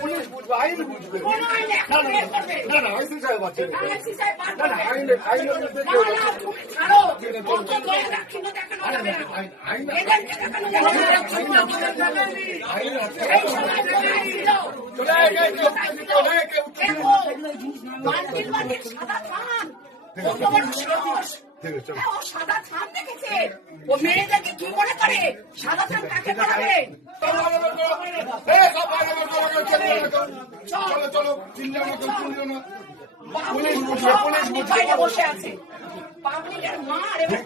Police বুঝবে, আইন বুঝবে। না না আইসি সাহেব আছে, না না সাদা থান দেখেছে, ও মেয়েদেরকে কি মনে করে সাদা থান কাকে পড়াবে? চলো চলো চিল্লা না বসে আছে পাবলিকের মার এবং